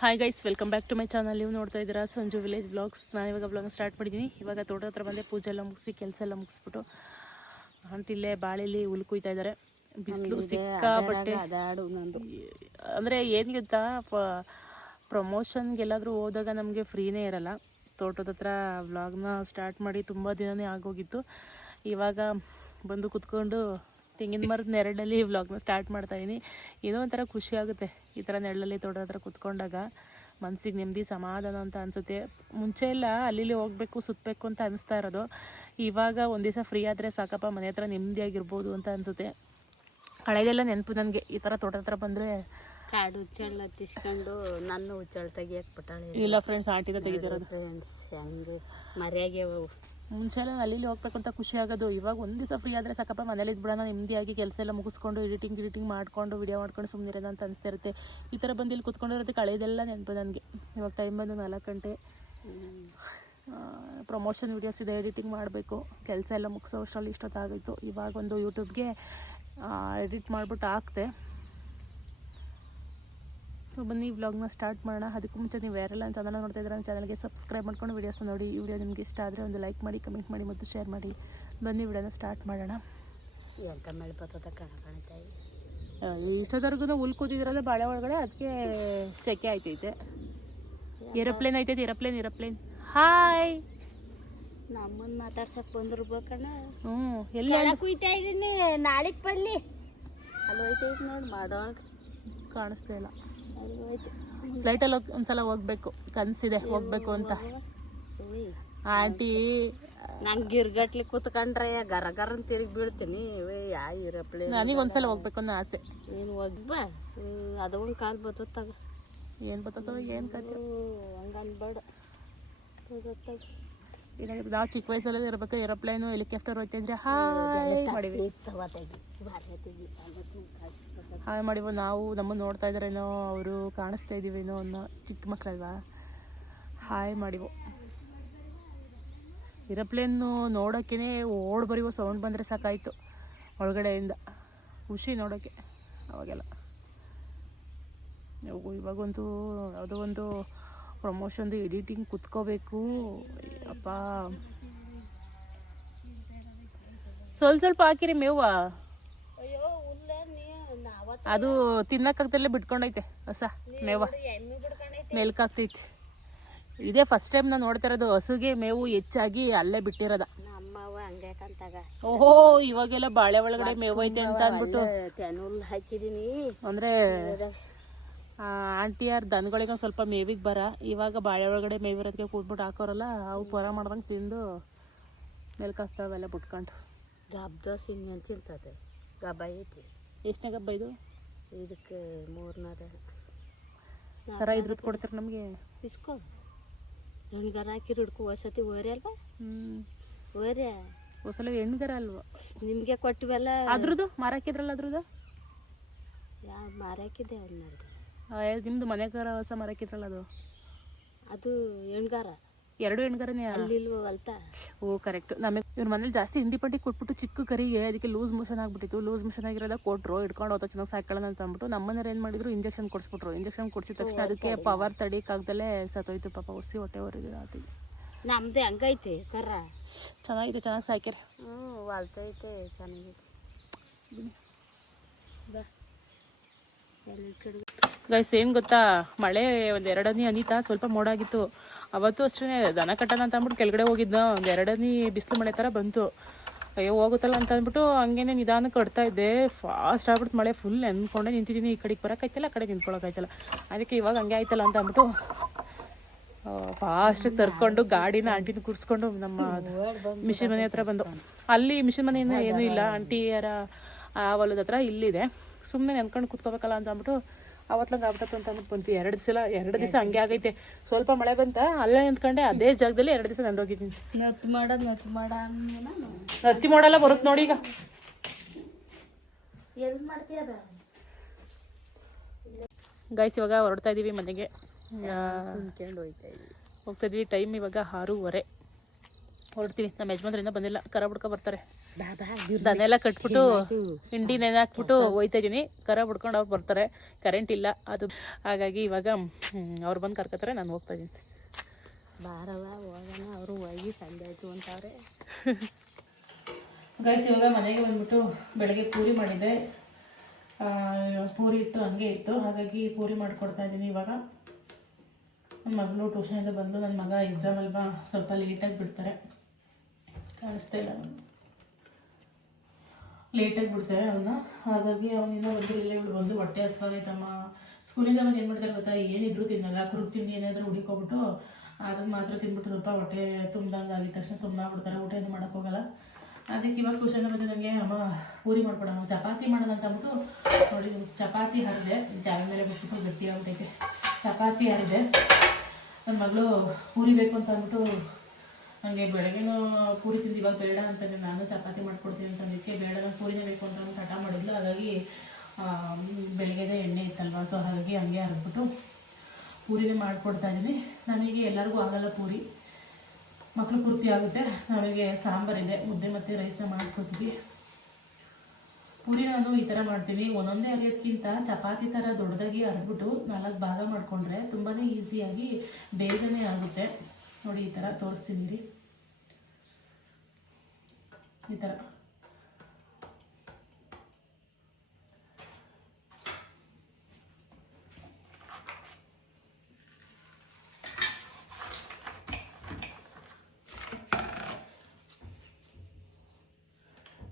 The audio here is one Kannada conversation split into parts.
Hi guys, welcome back to my channel. ನೀವು ನೋಡ್ತಾ ಇದ್ದೀರಾ ಸಂಜು ವಿಲೇಜ್ ಬ್ಲಾಗ್ಸ್. ನಾನು ಇವಾಗ ಬ್ಲಾಗ್ ಸ್ಟಾರ್ಟ್ ಮಾಡಿದ್ದೀನಿ. ಇವಾಗ ತೋಟದ ಹತ್ರ ಬಂದೆ, ಪೂಜೆ ಎಲ್ಲ ಮುಗಿಸಿ ಕೆಲಸ ಎಲ್ಲ ಮುಗಿಸ್ಬಿಟ್ಟು ಅಂತಿಲ್ಲೇ ಬಾಳೆಲಿ ಹುಲ್ ಕುಯ್ತಾ ಇದ್ದಾರೆ. ಬಿಸಿಲು ಸಿಕ್ಕಾಬಟ್ಟೆ. ಅಂದರೆ ಏನು ಗೊತ್ತಾ, ಪ್ರಮೋಷನ್ಗೆಲ್ಲಾದರೂ ಹೋದಾಗ ನಮಗೆ ಫ್ರೀನೇ ಇರಲ್ಲ. ತೋಟದ ಹತ್ರ ವ್ಲಾಗ್ನ ಸ್ಟಾರ್ಟ್ ಮಾಡಿ ತುಂಬ ದಿನವೇ ಆಗೋಗಿತ್ತು. ಇವಾಗ ಬಂದು ಕುತ್ಕೊಂಡು ತೆಂಗಿನ ಮರದ ನೆರಳಲ್ಲಿ ವ್ಲಾಗ್ನ ಸ್ಟಾರ್ಟ್ ಮಾಡ್ತಾಯಿದ್ದೀನಿ. ಏನೋ ಒಂಥರ ಖುಷಿ ಆಗುತ್ತೆ ಈ ಥರ ನೆರಳಲ್ಲಿ ತೋಟದ ಹತ್ರ ಕುತ್ಕೊಂಡಾಗ. ಮನಸ್ಸಿಗೆ ನೆಮ್ಮದಿ, ಸಮಾಧಾನ ಅಂತ ಅನಿಸುತ್ತೆ. ಮುಂಚೆ ಎಲ್ಲ ಅಲ್ಲಿ ಹೋಗಬೇಕು, ಸುತ್ತಬೇಕು ಅಂತ ಅನಿಸ್ತಾ ಇರೋದು. ಇವಾಗ ಒಂದು ದಿವಸ ಫ್ರೀ ಆದರೆ ಸಾಕಪ್ಪ, ಮನೆ ಹತ್ರ ನೆಮ್ಮದಿಯಾಗಿರ್ಬೋದು ಅಂತ ಅನಿಸುತ್ತೆ. ಹಳೆಯದೆಲ್ಲ ನೆನಪು ನನಗೆ. ಈ ಥರ ತೋಟದ ಹತ್ರ ಬಂದರೆ ಕಾಡು ಹುಚ್ಚಳ್ಳ ಹತ್ತಿಸ್ಕೊಂಡು ನನ್ನ ಹುಚ್ಚಳು ತೆಗಿಯಕ್ಕೆ ಬಿಟ್ಟಾಳೆ. ಇಲ್ಲ ಫ್ರೆಂಡ್ಸ್, ಆಂಟಿನ ತೆಗಿದಿರೋದು. ಫ್ರೆಂಡ್ಸ್ ಹೆಂಗೆ ಮರ್ಯಾಗೆ ಮುಂಚೆ ಎಲ್ಲ ಅಲ್ಲಿ ಹೋಗ್ಬೇಕು ಅಂತ ಖುಷಿ ಆಗೋದು. ಇವಾಗ ಒಂದು ದಿವಸ ಫ್ರೀ ಆದರೆ ಸಾಕಪ್ಪ, ಮನೇಲಿ ಇದ್ಬಿಡೋಣ, ನೆಮ್ಮದಿಯಾಗಿ ಕೆಲಸ ಎಲ್ಲ ಮುಗಿಸ್ಕೊಂಡು ಎಡಿಟಿಂಗ್ ಮಾಡ್ಕೊಂಡು ವಿಡಿಯೋ ಮಾಡ್ಕೊಂಡು ಸುಮ್ಮನಿರೋಣ ಅಂತ ಅನಿಸ್ತಾ ಇರುತ್ತೆ. ಈ ಥರ ಬಂದು ಇಲ್ಲಿ ಕುತ್ಕೊಂಡಿರುತ್ತೆ. ಕಳೆದೆಲ್ಲ ನೆನಪು ನನಗೆ. ಇವಾಗ ಟೈಮ್ ಬಂದು 4 ಗಂಟೆ. ಪ್ರಮೋಷನ್ ವೀಡಿಯೋಸ್ ಇದೆ, ಎಡಿಟಿಂಗ್ ಮಾಡಬೇಕು. ಕೆಲಸ ಎಲ್ಲ ಮುಗಿಸೋ ಅಷ್ಟರಲ್ಲಿ ಇಷ್ಟೊತ್ತಾಗಿತ್ತು. ಇವಾಗ ಒಂದು ಯೂಟ್ಯೂಬ್ಗೆ ಎಡಿಟ್ ಮಾಡಿಬಿಟ್ಟು ಹಾಕ್ತೆ. ಸೊ ಬನ್ನಿ ವ್ಲಾಗ್ನ ಸ್ಟಾರ್ಟ್ ಮಾಡೋಣ. ಅದಕ್ಕೂ ಮುಂಚೆ ನೀವು ಯಾರೆಲ್ಲ ನನ್ನ ಚಾನಲ್ ನೋಡ್ತಾ ಇದ್ದೀರಾ, ನನ್ನ ಚಾನಲ್ಗೆ ಸಬ್ಸ್ಕ್ರೈಬ್ ಮಾಡ್ಕೊಂಡು ವೀಡಿಯೋಸ್ನ ನೋಡಿ. ಈ ವಿಡಿಯೋ ನಿಮಗೆ ಇಷ್ಟ ಆದರೆ ಒಂದು ಲೈಕ್ ಮಾಡಿ, ಕಮೆಂಟ್ ಮಾಡಿ ಮತ್ತು ಶೇರ್ ಮಾಡಿ. ಬನ್ನಿ ವಿಡಿಯೋನ ಸ್ಟಾರ್ಟ್ ಮಾಡೋಣ. ಎಂತ ಮಳೆ ಬರ್ತದ ಕಾಣ್ತಾಯಿ. ಇಷ್ಟೊತ್ತವರೆಗೂ ಹುಲ್ ಕೂತಿದ್ರಲ್ಲ ಬಾಳೆ ಒಳಗಡೆ, ಅದಕ್ಕೆ ಸೆಕೆ ಆಯ್ತೈತೆ. ಏರೋಪ್ಲೇನ್ ಐತೈತೆ, ಏರೋಪ್ಲೇನ್. ಹಾಯ್, ನಮ್ಮನ್ನ ಮಾತಾಡ್ಸಕ್ ಬಂದಿರ್ಬೇಕಣ್ಣ. ಎಲ್ಲ ಕುಯ್ತಾ ಇದ್ದೀನಿ, ನಾಳೆಗೆ ಬನ್ನಿ. ಅಲ್ಲಿ ಹೋಯ್ತೈತೆ ನೋಡಿ ಮಾಡೋಳಗೆ, ಕಾಣಿಸ್ತಾ ಇಲ್ಲ. ಫ್ಲೈಟಲ್ಲಿ ಒಂದ್ಸಲ ಹೋಗ್ಬೇಕು, ಕನಸಿದೆ ಹೋಗ್ಬೇಕು ಅಂತ. ಆಂಟಿ ನಂಗೆ ಗಿರ್ಗಟ್ಲಿ ಕೂತ್ಕೊಂಡ್ರೆ ಗರ ತಿರುಗಿ ಬೀಳ್ತೀನಿ. ನನಗೆ ಒಂದ್ಸಲ ಹೋಗ್ಬೇಕು ಅನ್ನೋ ಆಸೆ. ನೀನು ಹೋಗ್ಬಾ, ಅದು ಒಂದು ಕಾಲು ಬತ್ತತ್ತಾಗ. ಏನು ಬರ್ತದೋ ಏನು ಕತೆ, ಹಂಗನ್ಬೇಡ. ನಾವು ಚಿಕ್ಕ ವಯಸ್ಸಲ್ಲಿ ಇರ್ಬೇಕು, ಏರೋಪ್ಲೇನು ಹೆಲಿಕಾಪ್ಟರ್ ಹೋಯ್ತಿದ್ರೆ ಹಾಯ್ ಮಾಡಿವಿ. ಹಾಯ್ ಮಾಡಿವ. ನಾವು ನಮ್ಮನ್ನು ನೋಡ್ತಾ ಇದ್ದಾರೇನೋ, ಅವರು ಕಾಣಿಸ್ತಾ ಇದ್ದೀವೇನೋ ಅನ್ನೋ ಚಿಕ್ಕ ಮಕ್ಕಳಲ್ವಾ, ಹಾಯ್ ಮಾಡಿವು. ಏರೋಪ್ಲೇನು ನೋಡೋಕ್ಕೇ ಓಡ್ ಬರೀವೋ ಸೌಂಡ್ ಬಂದರೆ ಸಾಕಾಯಿತು ಒಳಗಡೆಯಿಂದ. ಖುಷಿ ನೋಡೋಕ್ಕೆ ಅವಾಗೆಲ್ಲ. ಇವಾಗಂತೂ ಯಾವುದೋ ಒಂದು ಪ್ರಮೋಷನ್ದು ಎಡಿಟಿಂಗ್ ಕುತ್ಕೋಬೇಕು. ಅಪ್ಪ, ಸ್ವಲ್ಪ ಹಾಕಿರಿ ಮೇವ. ಅದು ತಿನ್ನಕ್ಕಾಗ್ದಲ್ಲೇ ಬಿಟ್ಕೊಂಡೈತೆ ಹೊಸ ಮೇವ, ಮೇಲ್ಕಾಗ್ತೈತಿ. ಇದೇ ಫಸ್ಟ್ ಟೈಮ್ ನಾನು ನೋಡ್ತಾ ಇರೋದು ಹಸುಗೆ ಮೇವು ಹೆಚ್ಚಾಗಿ ಅಲ್ಲೇ ಬಿಟ್ಟಿರೋದ. ಓಹೋ, ಇವಾಗೆಲ್ಲ ಬಾಳೆ ಒಳಗಡೆ ಮೇವು ಐತೆ ಅಂತ ಅಂದ್ಬಿಟ್ಟು ಹಾಕಿದೀನಿ. ಅಂದ್ರೆ ಆಂಟಿಯಾರ್ ದನಗಳಿಗೆ ಒಂದು ಸ್ವಲ್ಪ ಮೇವಿಗೆ ಬರ. ಇವಾಗ ಬಾಳೆ ಒಳಗಡೆ ಮೇವಿರೋದಕ್ಕೆ ಕೂತ್ಬಿಟ್ಟು ಹಾಕೋರಲ್ಲ, ಅವು ಪೊರ ಮಾಡ್ದಂಗೆ ತಿಂದು ಮೇಲ್ಕಾಗ್ತಾವೆಲ್ಲ ಬಿಟ್ಕೊಂಡು. ಗಬ್ಬ ಸಿಂಗ್ ತಿಂತದೆ. ಗಬ್ಬ ಐತಿ. ಎಷ್ಟನೇ ಗಬ್ಬ ಇದು? ಇದಕ್ಕೆ 3ನೇದು. ಥರ ಇದ್ರದ್ದು ಕೊಡ್ತಾರೆ ನಮಗೆ. ಇಸ್ಕೊ ಹೆಣ್ಗಾರ ಹಾಕಿ ಹಿಡ್ಕೊ. ವಸತಿ ಓರಿ ಅಲ್ವಾ? ಓರ್ಯ ಹೊಸಲ ಹೆಣ್ಗಾರ ಅಲ್ವಾ? ನಿಮಗೆ ಕೊಟ್ಟಿವಲ್ಲ. ಅದ್ರದ್ದು ಮಾರಾಕಿದ್ರಲ್ಲ, ಅದ್ರದ್ದು ಯಾವ ಮಾರಾಕಿದ್ದೆ ಅವ್ನು ಮಾಡಿದೆ. ನಿಮ್ದು ಮನೆಗಾರ ಹೊಸ ಮಾರಾಕಿದ್ರಲ್ಲ, ಅದು ಹೆಣ್ಗಾರ. 2 ಹೆಣ್ಗಾರನೇ ಅಲ್ಲಿಲ್ವಲ್ತ. ಓ ಕರೆಕ್ಟ್. ನಮಗೆ ಇವ್ರ ಮನೇಲಿ ಜಾಸ್ತಿ ಇಂಡಿಪೆಂಡಿಗೆ ಕೊಟ್ಬಿಟ್ಟು ಚಿಕ್ಕ ಕರಿಗೆ ಅದಕ್ಕೆ ಲೂಸ್ ಮೋಷನ್ ಆಗಿಬಿಟ್ಟಿತ್ತು. ಲೂಸ್ ಮೋಷನ್ ಆಗಿರೋದ ಕೊಟ್ಟರು, ಇಟ್ಕೊಂಡು ಹೋದ ಚೆನ್ನಾಗಿ ಸಾಕೊಳ್ಳೋಣ ಅಂತ ಅಂದ್ಬಿಟ್ಟು ನಮ್ಮನೇರು ಏನು ಮಾಡಿದ್ರು, ಇಂಜೆಕ್ಷನ್ ಕೊಡಿಸ್ಬಿಟ್ರು. ಇಂಜೆಕ್ಷನ್ ಕೊಡಿಸಿದ ತಕ್ಷಣ ಅದಕ್ಕೆ ಪವರ್ ತಡೀಕಾಗ್ದಲ್ಲೇ ಸತ್ತೋಯ್ತು ಪಾಪ. ಹೊಸಿ ಹೊಟ್ಟೆ ಹೊರಗೆ ಆತಿ. ನಮ್ದೇ ಹಂಗೈತೆ ಕರ್ರ. ಚೆನ್ನಾಗಿದೆ, ಚೆನ್ನಾಗಿ ಸಾಕ್ಯಾರೆ. ಹೊಲ್ತೈತೆ, ಚೆನ್ನಾಗೈತೆ. ಗೈಸ್ ಏನು ಗೊತ್ತಾ, ಮಳೆ ಒಂದು 2 ಹನಿ ಅನಿತಾ ಸ್ವಲ್ಪ ಮೋಡಾಗಿತ್ತು. ಅವತ್ತು ಅಷ್ಟೇ ದನ ಕಟ್ಟೋಣ ಅಂತ ಅಂದ್ಬಿಟ್ಟು ಕೆಳಗಡೆ ಹೋಗಿದ್ನ. ಒಂದು 2 ಹನಿ ಬಿಸಿಲು ಮಳೆ ಥರ ಬಂತು. ಅಯ್ಯೋ ಹೋಗುತ್ತಲ್ಲ ಅಂತ ಅಂದ್ಬಿಟ್ಟು ಹಂಗೇನೆ ನಿಧಾನಕ್ಕೆ ಕಟ್ತಾ ಇದ್ದೆ. ಫಾಸ್ಟ್ ಆಗ್ಬಿಟ್ಟು ಮಳೆ ಫುಲ್ ನೆನ್ಕೊಂಡೆ ನಿಂತಿದ್ದೀನಿ. ಈ ಕಡೆಗೆ ಬರೋಕ್ಕಾಯ್ತಲ್ಲ, ಆ ಕಡೆ ನಿಂತ್ಕೊಳ್ಳೋಕ್ಕಾಯ್ತಲ್ಲ. ಅದಕ್ಕೆ ಇವಾಗ ಹಂಗೆ ಆಯ್ತಲ್ಲ ಅಂತ ಅಂದ್ಬಿಟ್ಟು ಫಾಸ್ಟ್ ತರ್ಕೊಂಡು ಗಾಡಿನ ಆಂಟಿನ ಕೂರಿಸ್ಕೊಂಡು ನಮ್ಮ ಮಿಷಿನ್ ಮನೆ ಹತ್ರ ಬಂದು. ಅಲ್ಲಿ ಮಿಷಿನ್ ಮನೆ ಏನೂ ಇಲ್ಲ, ಆಂಟಿಯರ ಆ ಹೊಲದ ಹತ್ರ ಇಲ್ಲಿದೆ. ಸುಮ್ಮನೆ ನೆನ್ಕೊಂಡು ಕೂತ್ಕೋಬೇಕಲ್ಲ ಅಂತ ಅಂದ್ಬಿಟ್ಟು ಅವತ್ತಂಗೆ ಆಗ್ಬಿಟ್ಟು ಅಂತ ಅಂದ್ಬಿಟ್ಟು ಬಂತು. 2 ದಿವಸ ಹಂಗೆ ಆಗೈತೆ. ಸ್ವಲ್ಪ ಮಳೆ ಬಂತ, ಅಲ್ಲೇ ನಿಂತ್ಕೊಂಡೆ ಅದೇ ಜಾಗದಲ್ಲಿ 2 ದಿವಸ ನಂದೋಗಿದ್ದೀನಿ. ನತ್ತಿ ಮಾಡಲ್ಲ ಬರುತ್ತೆ ನೋಡಿ. ಈಗ ಗೈಸ್ ಇವಾಗ ಹೊರಡ್ತಾ ಇದೀವಿ ಮನೆಗೆ. ಹೋಗ್ತಾ ಇದ್ವಿ. ಟೈಮ್ ಇವಾಗ 6:30. ಹೊರಡ್ತೀವಿ. ನಮ್ಮ ಯಜಮಾನ್ರಿಂದ ಬಂದಿಲ್ಲ, ಕರ ಬಿಡ್ಕೊ ಬರ್ತಾರೆ. ದನೆಲ್ಲ ಕಟ್ಬಿಟ್ಟು ಹಿಂಡಿ ನೆನೆ ಹಾಕ್ಬಿಟ್ಟು ಹೋಯ್ತಾ ಇದೀನಿ. ಕರ ಬಿಡ್ಕೊಂಡು ಅವ್ರು ಬರ್ತಾರೆ, ಕರೆಂಟ್ ಇಲ್ಲ ಅದು. ಹಾಗಾಗಿ ಇವಾಗ ಅವ್ರು ಬಂದು ಕರ್ಕೋತಾರೆ, ನಾನು ಹೋಗ್ತಾ ಇದೀನಿ. ಬಾರವ ಹೋಗೋಣ, ಅವರು ಹೋಗಿ ಸಂಜೆ ಆಯ್ತು ಅಂತವ್ರೆ. ಗೈಸ್ ಇವಾಗ ಮನೆಗೆ ಬಂದ್ಬಿಟ್ಟು ಬೆಳಗ್ಗೆ ಪೂರಿ ಮಾಡಿದ್ದೆ. ಪೂರಿ ಇಟ್ಟು ಹಂಗೆ ಇತ್ತು, ಹಾಗಾಗಿ ಪೂರಿ ಮಾಡಿಕೊಡ್ತಾ ಇದ್ದೀನಿ. ಇವಾಗ ನನ್ನ ಮಗಳು ಟ್ಯೂಷನಿಂದ ಬಂದು, ನನ್ನ ಮಗ ಎಕ್ಸಾಮ್ ಅಲ್ವಾ ಸ್ವಲ್ಪ ಲೇಟಾಗಿ ಬಿಡ್ತಾರೆ, ಕಾಣಿಸ್ತಾ ಇಲ್ಲ ಅವನು, ಲೇಟಾಗಿ ಬಿಡ್ತಾರೆ ಅವನ್ನ. ಹಾಗಾಗಿ ಅವನಿಂದ ಬಂದಿರಲಿಲ್ಲ, ಇವಳು ಬಂದು ಹೊಟ್ಟೆ ಹಸ್ವಾಗೈತಮ್ಮ. ಸ್ಕೂಲಿಂದ ಬಂದು ಏನು ಮಾಡ್ತಾರೆ ಗೊತ್ತಾ, ಏನಿದ್ರು ತಿನ್ನಲ್ಲ, ಕುರುಕ್ ತಿಂಡಿ ಏನಾದರೂ ಹುಡುಕೋಬಿಟ್ಟು ಅದನ್ನು ಮಾತ್ರ ತಿಂದ್ಬಿಟ್ಟು ಸ್ವಲ್ಪ ಹೊಟ್ಟೆ ತುಂಬ್ದಂಗೆ ಆಗಿದ ತಕ್ಷಣ ಸುಮ್ಮನೆ ಆಗ್ಬಿಡ್ತಾರೆ, ಊಟ ಏನು ಮಾಡೋಕ್ಕೋಗಲ್ಲ. ಅದಕ್ಕೆ ಇವಾಗ ಟ್ಯೂಷನ್ಗೆ ಬಂದಿದ್ದಂಗೆ ಅಮ್ಮ ಪೂರಿ ಮಾಡ್ಕೊಡಮ್ಮ, ಚಪಾತಿ ಮಾಡೋಣ ಅಂತ ಅಂದ್ಬಿಟ್ಟು ನೋಡಿ ಚಪಾತಿ ಹರಿದೆ, ಟ್ಯಾವ್ ಮೇಲೆ ಬಿಟ್ಬಿಟ್ಟು ಗಟ್ಟಿ ಆಗ್ಬಿಟ್ಟೈತೆ. ಚಪಾತಿ ಹರಿದೆ, ನನ್ನ ಮಗಳು ಪೂರಿ ಬೇಕು ಅಂತ ಅಂದ್ಬಿಟ್ಟು ನನಗೆ ಬೆಳಗ್ಗೆನೂ ಪೂರಿ ತಿಂದು ಇವಾಗ ಬೇಡ ಅಂತಂದರೆ ನಾನು ಚಪಾತಿ ಮಾಡ್ಕೊಡ್ತೀನಿ ಅಂತಂದಕ್ಕೆ ಬೇಡ ನಾನು ಪೂರಿನೇ ಬೇಕು ಅಂತ ಅಂದ್ಬಿಟ್ಟು ಹಠ ಮಾಡಿದ್ಲು. ಹಾಗಾಗಿ ಬೆಳಗ್ಗೆದೇ ಎಣ್ಣೆ ಇತ್ತಲ್ವ, ಸೊ ಹಾಗಾಗಿ ಹಂಗೆ ಹರಿದ್ಬಿಟ್ಟು ಪೂರಿನೇ ಮಾಡಿಕೊಡ್ತಾ ಇದ್ದೀನಿ. ನನಗೆ ಎಲ್ಲರಿಗೂ ಆಗಲ್ಲ ಪೂರಿ, ಮಕ್ಕಳು ಪೂರ್ತಿ ಆಗುತ್ತೆ. ನಮಗೆ ಸಾಂಬಾರಿದೆ, ಮುದ್ದೆ ಮತ್ತು ರೈಸ್ನ ಮಾಡ್ಕೊತೀವಿ. ಪೂರಿ ನಾನು ಈ ಥರ ಮಾಡ್ತೀನಿ, ಒಂದೊಂದೇ ಅರಿಯೋದಕ್ಕಿಂತ ಚಪಾತಿ ಥರ ದೊಡ್ಡದಾಗಿ ಹರಿದ್ಬಿಟ್ಟು 4 ಭಾಗ ಮಾಡಿಕೊಂಡ್ರೆ ತುಂಬಾ ಈಸಿಯಾಗಿ ಬೇಗನೆ ಆಗುತ್ತೆ. ನೋಡಿ ಈ ಥರ ತೋರಿಸ್ತೀನಿ, ಈ ಥರ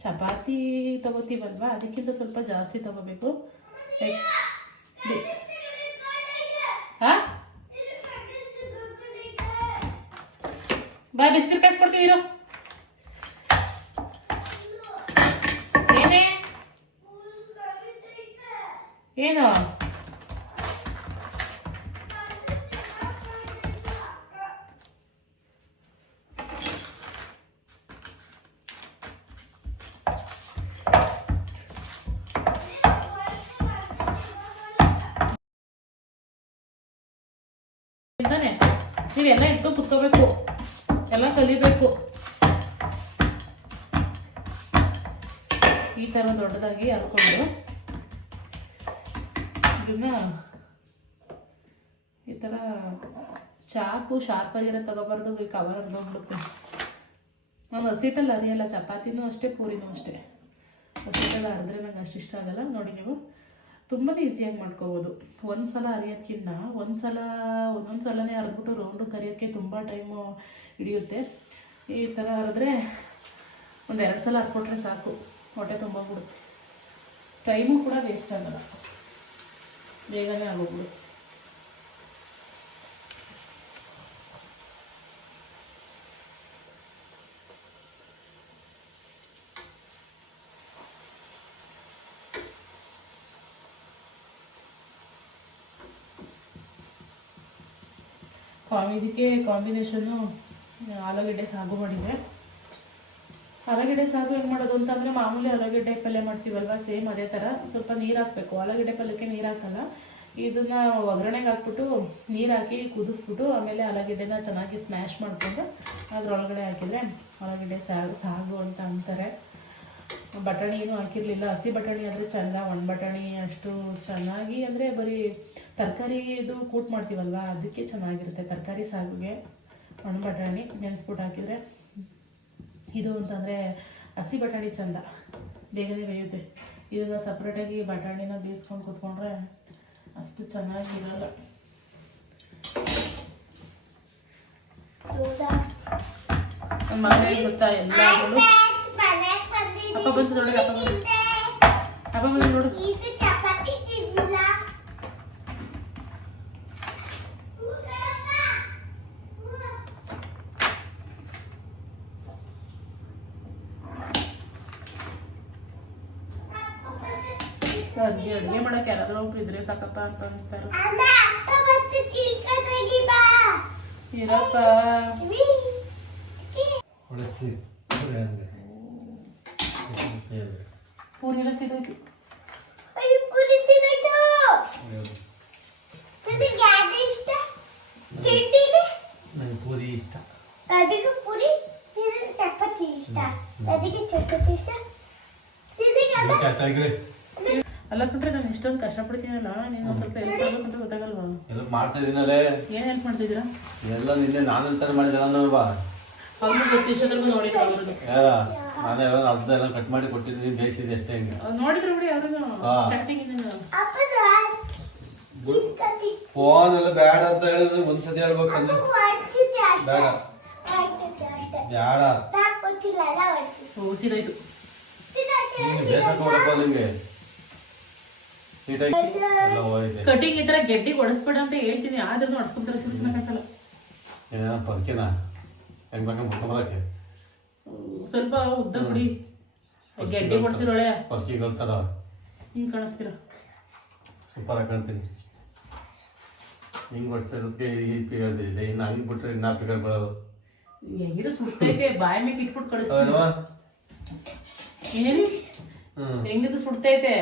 ಚಪಾತಿ ತಗೋತೀವಲ್ವಾ, ಅದಕ್ಕಿಂತ ಸ್ವಲ್ಪ ಜಾಸ್ತಿ ತಗೋಬೇಕು. ಹಾಂ ಬಾ, ಬಿಸ್ತಿರು ಕಾಯಿಸ್ಕೊಡ್ತಿದ್ದೀರೋ ಏನೇ ಏನು ನೀವೆಲ್ಲ ಇಟ್ಕೊಂಡು ಕುತ್ಕೋಬೇಕು, ಎಲ್ಲ ಕಲಿಬೇಕು. ಈ ಥರ ದೊಡ್ಡದಾಗಿ ಹರ್ಕೊಂಡು ಇದನ್ನ ಈ ಥರ ಚಾಕು ಶಾರ್ಪಾಗಿರೋ ತಗೋಬಾರ್ದು, ಕವರ್ ಹರಿದೋಗ್ಬಿಡುತ್ತೆ. ನಾನು ಹಸಿಟ್ಟಲ್ಲಿ ಅರಿಯಲ್ಲ, ಚಪಾತಿನೂ ಅಷ್ಟೇ ಪೂರಿನೂ ಅಷ್ಟೇ. ಹಸಿಟ್ಟಲ್ಲಿ ಹರಿದ್ರೆ ನಂಗೆ ಅಷ್ಟು ಇಷ್ಟ ಆಗಲ್ಲ. ನೋಡಿ ನೀವು ತುಂಬಾ ಈಸಿಯಾಗಿ ಮಾಡ್ಕೋಬೋದು. ಒಂದು ಸಲ ಅರಿಯೋದಕ್ಕಿಂತ ಒಂದೊಂದು ಸಲನೇ ಹರಿದ್ಬಿಟ್ಟು ರೌಂಡು ಕರಿಯೋಕ್ಕೆ ತುಂಬ ಟೈಮು ಹಿಡಿಯುತ್ತೆ. ಈ ಥರ ಹರಿದ್ರೆ 1-2 ಸಲ ಹರ್ಕೊಟ್ರೆ ಸಾಕು, ಹೊಟ್ಟೆ ತುಂಬೋಗ್ಬಿಡುತ್ತೆ. ಟೈಮು ಕೂಡ ವೇಸ್ಟ್ ಆಗಲ್ಲ, ಬೇಗನೆ ಆಗೋಗ್ಬಿಡುತ್ತೆ. ಇದಕ್ಕೆ ಕಾಂಬಿನೇಷನ್ನು ಆಲೂಗಡ್ಡೆ ಸಾಗು ಮಾಡಿದ್ದೆ. ಆಲೂಗಡ್ಡೆ ಸಾಗು ಹೆಂಗೆ ಮಾಡೋದು ಅಂತಂದರೆ, ಮಾಮೂಲಿ ಆಲೂಗಡ್ಡೆ ಪಲ್ಯ ಮಾಡ್ತೀವಲ್ವ, ಸೇಮ್ ಅದೇ ಥರ ಸ್ವಲ್ಪ ನೀರು ಹಾಕಬೇಕು. ಆಲೂಗಡ್ಡೆ ಪಲ್ಯಕ್ಕೆ ನೀರು ಹಾಕಲ್ಲ, ಇದನ್ನು ಒಗ್ಗರಣೆಗೆ ಹಾಕ್ಬಿಟ್ಟು ನೀರು ಹಾಕಿ ಕುದಿಸ್ಬಿಟ್ಟು ಆಮೇಲೆ ಆಲೂಗಡ್ಡೆನ ಚೆನ್ನಾಗಿ ಸ್ಮ್ಯಾಶ್ ಮಾಡಿಕೊಂಡು ಅದರೊಳಗಡೆ ಹಾಕಿದರೆ ಆಲೂಗಡ್ಡೆ ಸಾಗು ಅಂತ ಅಂತಾರೆ. ಬಟಾಣಿ ಏನೂ ಹಾಕಿರಲಿಲ್ಲ, ಹಸಿ ಬಟಾಣಿ ಆದರೆ ಚೆಂದ, ಒಣ ಬಟಾಣಿ ಅಷ್ಟು ಚೆನ್ನಾಗಿ ಅಂದರೆ ಬರೀ ತರಕಾರಿ ಇದು ಕೂಟ್ ಮಾಡ್ತೀವಲ್ವ ಅದಕ್ಕೆ ಚೆನ್ನಾಗಿರುತ್ತೆ. ತರಕಾರಿ ಸಾಗುಗೆ ಒಣ ಬಟಾಣಿ ನೆನೆಸ್ಬಿಟ್ಟು ಹಾಕಿದರೆ, ಇದು ಅಂತಂದರೆ ಹಸಿ ಬಟಾಣಿ ಚೆಂದ, ಬೇಗನೆ ಬೇಯುತ್ತೆ. ಇದನ್ನು ಸಪ್ರೇಟಾಗಿ ಬಟಾಣಿನ ಬೇಯಿಸ್ಕೊಂಡು ಕೂತ್ಕೊಂಡ್ರೆ ಅಷ್ಟು ಚೆನ್ನಾಗಿರಲ್ಲ. ನಮ್ಮ ಮಗ ಗೊತ್ತಾ ಎಲ್ಲಾದರೂ ಅಪ್ಪ ಬಂತು ನೋಡಿ, ಅಪ್ಪ ಬಂದು ನೋಡು. ಅಡುಗೆ ಮಾಡಕ್ಕೆ ಯಾರಾದ್ರೂ ಒಬ್ರು ಇದ್ರೆ ಸಾಕಪ್ಪ ಅಂತ ಅನಿಸ್ತಾ ಇರಪ್ಪ. ಪೂರಿ ಎಲ್ಲ ಸಿಗೋಯ್ತು. ಪೂರಿ ಇಷ್ಟ, ಪೂರಿ ಚಪಾತಿ ಇಷ್ಟ. ಅಲ್ಲ ಕಣ್ರೆ ನಾನು ಇಷ್ಟೊಂದು ಕಷ್ಟಪಡ್ತೀನಲ್ಲ ನೀನು ಸ್ವಲ್ಪ ಹೆಲ್ಪ್ ಮಾಡ್ಬೇಕಂತ ಗೊತ್ತಾಗಲ್ವಾ? ಹೆಲ್ಪ್ ಮಾಡ್ತಾ ಇದೀನಲ್ಲೇ. ಏನ್ ಹೆಲ್ಪ್ ಮಾಡ್ತಿದ್ದೀರಾ? ಎಲ್ಲ ನಿನ್ನೆ ನಾನಂತಾನೆ ಮಾಡಿದಲ್ವಾ? ಅವ್ನು ಗೊತ್ತು ಇಷ್ಟೊತ್ತರೆಗೂ ನೋಡಿದ್ರು ಅವ್ರದ್ದು. ಯಾರ ನಾನೇ ಅರ್ಧ ಎಲ್ಲ ಕಟ್ ಮಾಡಿ ಕೊಟ್ಟಿದ್ದೀನಿ, ಬೇಯಿಸಿದೆ ಅಷ್ಟೇ. ಹಿಂಗೆ ನೋಡಿದ್ರು ಬಿಡಿ ಅವ್ರಿಗೂ ಸ್ಟಾರ್ಟಿಂಗ್ ಇಂದ. ಫೋನ್ ಎಲ್ಲ ಬೇಡ ಅಂತ ಹೇಳಿದ್ರೆ ಒಂದ್ಸತಿ ಹೇಳ್ಬೇಕು ಸಂಜೆ. ಬೇಡ ಬೇಡ ಸೀದಾಯ್ತು. ಬೇಕಾಗ ಕೊಡಪ್ಪ ನಿಂಗೆ. ಕಟಿಂಗ್ ಈ ತರ ಗೆಡ್ಡಿ ಹೊಡಿಸ್ಬೇಡ ಅಂತ ಹೇಳ್ತೀನಿ, ಆದ್ರೂ ಹೊಡ್ಸ್ಕೊಂತಾರೆ ಚೂರು ಚೆನ್ನಾಗಿ ಕಾಣಿಸಲ್ಲ. ಏನೇನ ಪರ್ಕಿನ ಹೆಂಗ್ ಬೇಕಂತ ಮುಟ್ಕೊಂಬರಕ್ಕೆ ಸ್ವಲ್ಪ ಉದ್ದ ಬಿಡಿ, ಗೆಡ್ಡಿ ಹೊಡ್ಸಿರೋಳೆ ಪರ್ಕಿ ಕಲ್ತಾರ. ಹಿಂಗ್ ಕಾಣಿಸ್ತೀರ ಸೂಪರ್ ಆಗಿ ಕಾಣ್ತೀನಿ. ಹಿಂಗ್ ಹೊಡ್ಸಿರೋದಕ್ಕೆ ಈ ಪಿರಿಯಡ್ ಇದೆ, ಇನ್ನು ಹಂಗ್ ಬಿಟ್ರೆ ಇನ್ನ ಪಿರಿಯಡ್ ಬರೋದು. ಹೆಂಗಿದ್ರು ಸುಡ್ತೈತೆ, ಬಾಯಿ ಮೇಲೆ ಇಟ್ಬಿಟ್ಟು ಕಳಿಸ್ತೀನಿ. ಏನೇಳಿ ಹೆಂಗಿದ್ರು ಸುಡ್ತೈತೆ,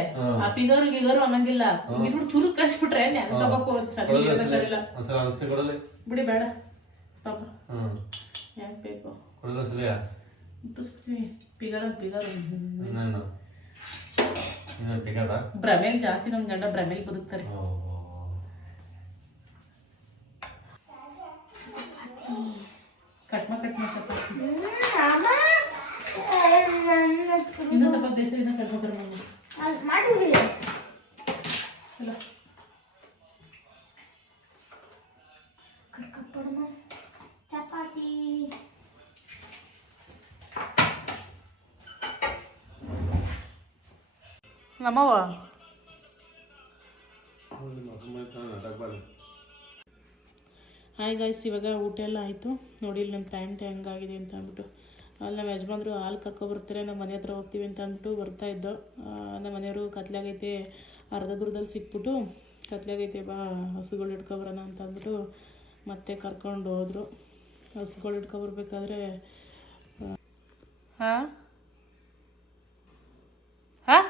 ಆ ಪಿಗರು ಗಿಗರು ಅನ್ನಂಗಿಲ್ಲ. ಹಿಂಗಿಟ್ಬಿಟ್ಟು ಚೂರು ಕಳ್ಸ್ಬಿಟ್ರೆ ನೆನ್ಕೋಬೇಕು ಅಂತ ಬಿಡಿ. ಬೇಡ ಪಾಪ, ಯಾಕೆ ಬೇಕು? ಪಿಗರ್ ಭ್ರಮೆಲ್ ಜಾಸ್ತಿ, ನಮ್ ಗಂಡ ಭ್ರಮೆಲ್ ಬದುಕ್ತಾರೆ. ಕಟ್ ಚಪಾತಿ ಇನ್ನೂ ಸ್ವಲ್ಪ ಬೇಸರಿನ ಕಟ್ಮಾಡ್ತಾರೆ ಚಪಾತಿ. ನಮ್ಮವ ಹಾಯ್ ಗೈಸ್, ಇವಾಗ ಊಟ ಎಲ್ಲ ಆಯಿತು. ನೋಡಿ ಇಲ್ಲಿ ನಮ್ಮ ಪ್ಯಾಂಟ್ ಹೆಂಗಾಗಿದೆ ಅಂತ ಅಂದ್ಬಿಟ್ಟು. ಅಲ್ಲಿ ನಮ್ಮ ಯಜಮಾನ್ರು ಹಾಲು ಕಕ್ಕೊ ಬರ್ತಾರೆ, ನಮ್ಮ ಮನೆ ಹತ್ರ ಹೋಗ್ತೀವಿ ಅಂತ ಅಂದ್ಬಿಟ್ಟು ಬರ್ತಾಯಿದ್ದೋ. ನಮ್ಮ ಮನೆಯವರು ಕತ್ಲಾಗೈತೆ ಅರ್ಧ ದೂರದಲ್ಲಿ ಸಿಕ್ಬಿಟ್ಟು, ಕತ್ಲಾಗೈತೆ ಬಾ ಹಸುಗಳು ಹಿಡ್ಕೊಬರೋಣ ಅಂತ ಅಂದ್ಬಿಟ್ಟು ಮತ್ತೆ ಕರ್ಕೊಂಡು ಹೋದರು. ಹಸುಗಳು ಹಿಡ್ಕೊಬರ್ಬೇಕಾದ್ರೆ ಹಾಂ ಹಾಂ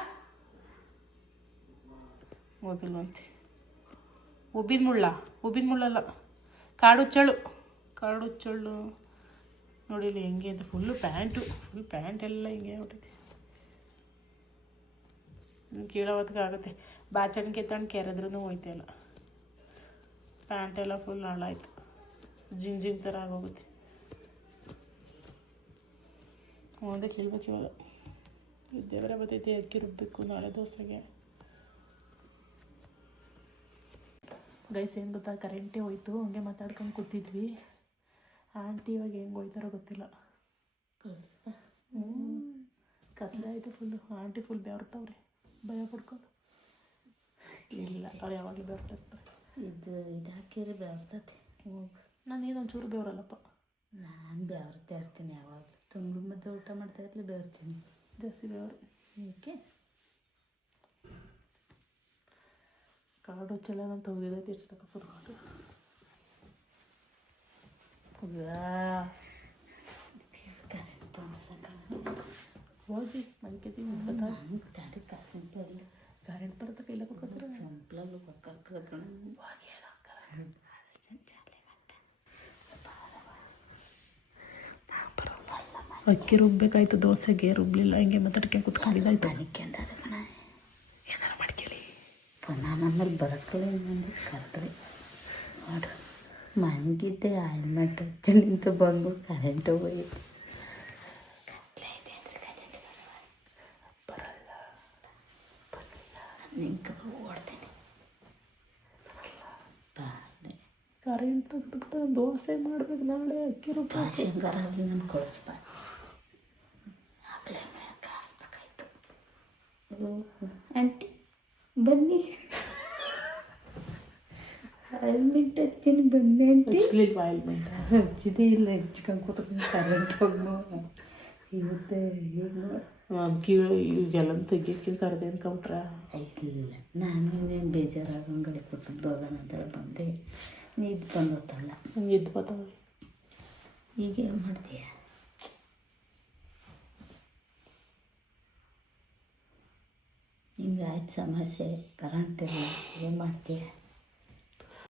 ಓದಿಲ್ವಂತೆ. ಉಬ್ಬಿನ ಮುಳ್ಳಲ್ಲ, ಕಾಡು ಚಳ್ಳು ನೋಡಿ ಇಲ್ಲಿ ಹೆಂಗೆ ಅಂತ. ಫುಲ್ ಪ್ಯಾಂಟ್ ಎಲ್ಲ ಹಿಂಗೆ ಹೊಟ್ಟಿದೆ. ಕೀಳೋವತ್ತಿಗೆ ಆಗುತ್ತೆ. ಬಾಚಣಿಕೆ ತಗೊಂಡು ಕೆರೆದ್ರೂ ಹೋಯ್ತಲ್ಲ. ಪ್ಯಾಂಟೆಲ್ಲ ಫುಲ್ ಹಾಳಾಯಿತು, ಜಿಂಗ್ ಥರ ಆಗೋಗುತ್ತೆ. ಒಂದೇ ಕೇಳ್ಬೇಕು ಇವಾಗ. ದೇವರೇ ಬರ್ತೈತಿ, ಅಕ್ಕಿ ರುಬ್ಬಬೇಕು ನಾಳೆ ದೋಸೆಗೆ. ಗೈಸ್ ಏನು ಗೊತ್ತಾ, ಕರೆಂಟೇ ಹೋಯ್ತು. ಹಂಗೆ ಮಾತಾಡ್ಕೊಂಡು ಕೂತಿದ್ವಿ. ಆಂಟಿ ಇವಾಗ ಹೆಂಗೆ ಹೋಯ್ತಾರೋ ಗೊತ್ತಿಲ್ಲ. ಕತ್ಲಾಯಿತು ಫುಲ್ಲು. ಆಂಟಿ ಫುಲ್ ಬೆವರ್ತವ್ರೆ, ಭಯ ಪಡ್ಕೊಂಡು. ಇಲ್ಲ ಅವ್ರು ಯಾವಾಗಲೂ ಬೆವರ್ತಿರ್ತಾರೆ. ಇದು ಹಾಕಿದ್ರೆ ಬೆವರ್ತತೆ. ನಾನೇನು ಒಂಚೂರು ಬೆವರಲ್ಲಪ್ಪ. ನಾನು ಬೆವರ್ತಾ ಇರ್ತೀನಿ ಯಾವಾಗಲೂ. ತುಂಬ ಮಧ್ಯೆ ಊಟ ಮಾಡ್ತಾ ಇರಲಿ ಬೆವರ್ತೀನಿ ಜಾಸ್ತಿ. ಬೆವರು ಏಕೆ? ಕಾಡು ಚೆಲ್ಲ ನಾನು ತೆಗ್ದಿದ್ದೈತೆ ಎಷ್ಟು ತಕ್ಕ ಕುತ್ಕೊಂಡು ಹೋಗಿ ಮಲ್ಕೇತೀನಿ. ಕರೆಂಟ್ ಬರುತ್ತೆ ಕೈಲ ಕೂತ್ಕೊತೀರ. ಸಂಪ್ಲಲ್ಲೂ ಅಕ್ಕಿ ರುಬ್ಬೇಕಾಯ್ತು ದೋಸೆಗೆ, ರುಬ್ಲಿಲ್ಲ. ಹಿಂಗೆ ಮಾತಾಡ್ಕೊಂಡು ಕುತ್ಕೊಂಡಿದ್ದಾಯ್ತು. ಏನಾರು ಮಾಡ್ಕೇಳಿ. ನಾನು ಆಮೇಲೆ ಬರೋಕ್ಕಲ್ಲ ಇನ್ನೊಂದು ಕರೆದ್ರಿ ನೋಡ್ರಿ. ಮನ್ಗಿದ್ದೆ ಆಲ್ಮೆಟ್ ಹಚ್ತೀನಿ ಅಂತ ಬಂದ್ಬಿಟ್ಟು ಕರೆಂಟ್ ಹೋಗಿತ್ತು. ಕತ್ಲೆ ಇದೆ ಅಂದರೆ ಕತೆ ಬರಲ್ಲ. ನಿಂಗೆ ಓಡ್ತೀನಿ. ಕರೆಂಟ್ ತಂದ್ಬಿಟ್ಟು ದೋಸೆ ಮಾಡ್ಬೇಕು ನಾಳೆ. ಅಕ್ಕಿ ರುಬ್ಬ ಶಂಕರ ನನ್ನ ಕಳಿಸ್ಬ ಆಗಲೇ ಕಾಣಿಸ್ಬೇಕಾಯ್ತು. ಆಂಟಿ ಬನ್ನಿ, ಆಯಿಲ್ಮೆಂಟ್ ಹಚ್ತೀನಿ ಬನ್ನಿ ಆಂಟಿ. ಹಚ್ಚಿದೇ ಇಲ್ಲ, ಹಚ್ಕೊಂಡು ಕೂತ್ಕೊಂಡು ಕರೆಂಟ್ ಹೋಗ್ನು ಇವತ್ತು ಕೀಳು ಈಗೆಲ್ಲ ತೆಗಿಯೋಕ್ಕಿಂತ ಕರೆದೆ ಅನ್ಕೊಂಡ್ರ. ಇಲ್ಲ, ನಾನು ಇನ್ನೇನು ಬೇಜಾರಾಗಂಗಡೆ ಕೂತ್ಕೊಂಡು ಹೋಗೋಣ ಅಂತ ಬಂದೆ. ನೀರು ಬಂದತ್ತಲ್ಲ, ಇದ್ದು ಬರ್ತಾವೆ. ಈಗ ಏನು ಮಾಡ್ತೀಯ? ಹಿಂಗಾಯ್ತು ಸಮಸ್ಯೆ. ಕರೆಂಟ್ ಇಲ್ಲ, ಏನು ಮಾಡ್ತೀಯ?